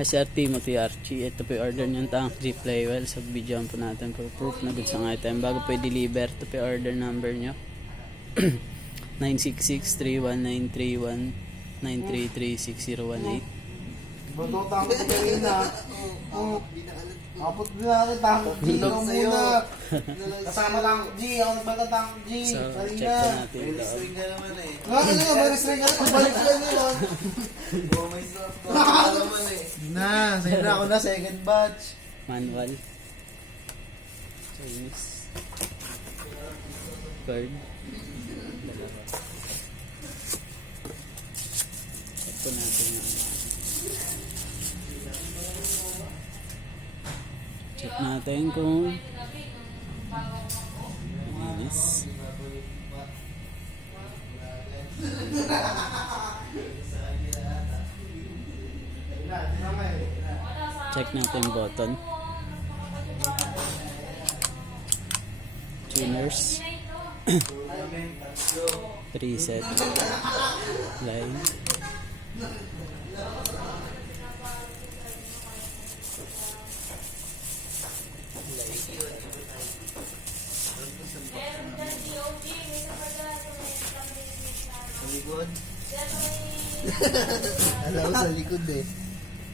Sir Timothy Archie, ito po yung order niyang tank G Playwell. So videoan po natin for proof na goods ang item bago po i-deliver. Ito po yung order number niyo. 966-31931-933-6018. Bato tango sa kayo na. Kapot na natin tango G. Ikaw muna. Kasama tango G. Ako nagbata tango G. So Sarili check na. po natin ito. String ka naman eh. Nga ano nga, may restrain ka. Balik ka lang yun. May sarap ka naman eh. Na, sa'yo na ako na. Second batch. Manual. Chinese. Card. Dalawa. Check po natin yung check natin kung linis. Check natin yung button. Tuners. Preset. Line. Sa likod. Alam ko sa likod eh.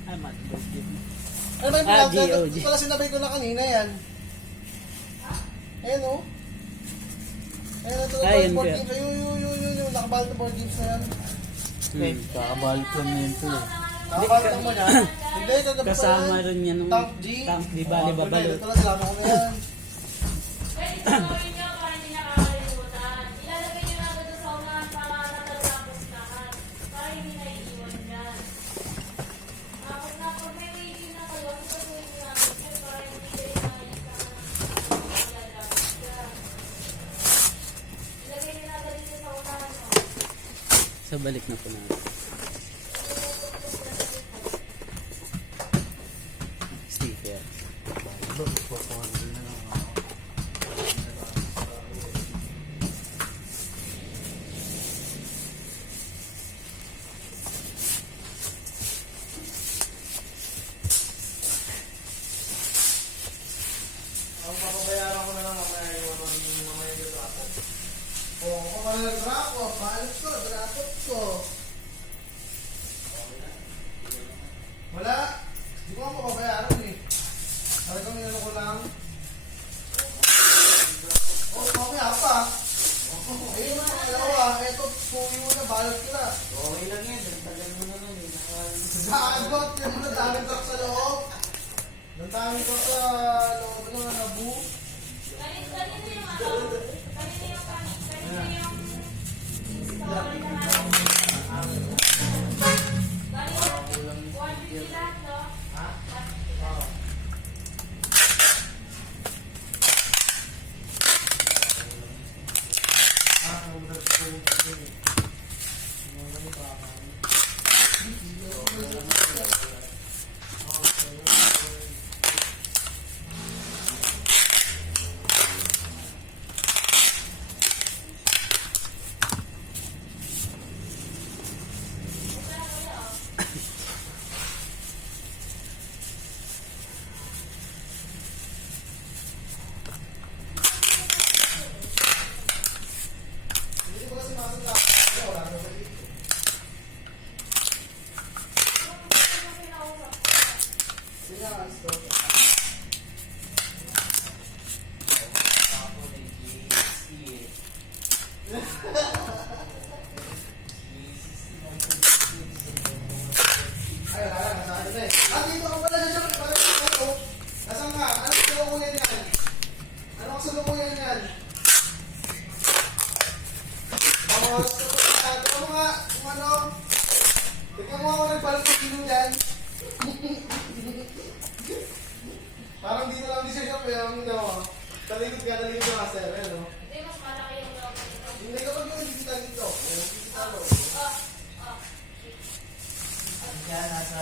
Ah, motherboard yun. Ano ba yung Ah, pinag- GOG. Wala sinabay ko na kanina yan. Ayan o. Ayan na ito. Ayun Board kaya. games. Yung nakabalot na board games na yan. Kakabalot lang na yun to eh. Nakabalot mo na. Hindi, kagabi pa Kasama yan. rin yan ng Tank G. tank, di ba? Di ba balot? Ito lang, salamat ko na yan. So balik na po natin. Sticker. Ang papabayaran ko na lang mamaya yung mamaya yung drop-off. Oo, kung wala nag-drop-off, balik ko, drop-off ko. Wala. Hindi ko nga papabayaran eh. Talagang nilalo ko lang. Oh, mamaya pa. Ayun na, dalawa. Eto, suwi mo na, balot ko na. Okay lang yan. Tagal mo naman eh. Sagot! Yan mo na, daming truck sa loob. Ang daming truck sa loob na nabu. Dito ka pala dyan. Nasaan ka? Ano kasalukuyan yan? Ano kasalukuyan yan? Tignan mo nga kung ano. Tignan mo ako nagbalot sa kilo dyan. Parang dito lang di siya siya pero ang ginawa. Talikod ka sir. Ayan o. Hindi ka pag yung dito. Dito. Yan, nasa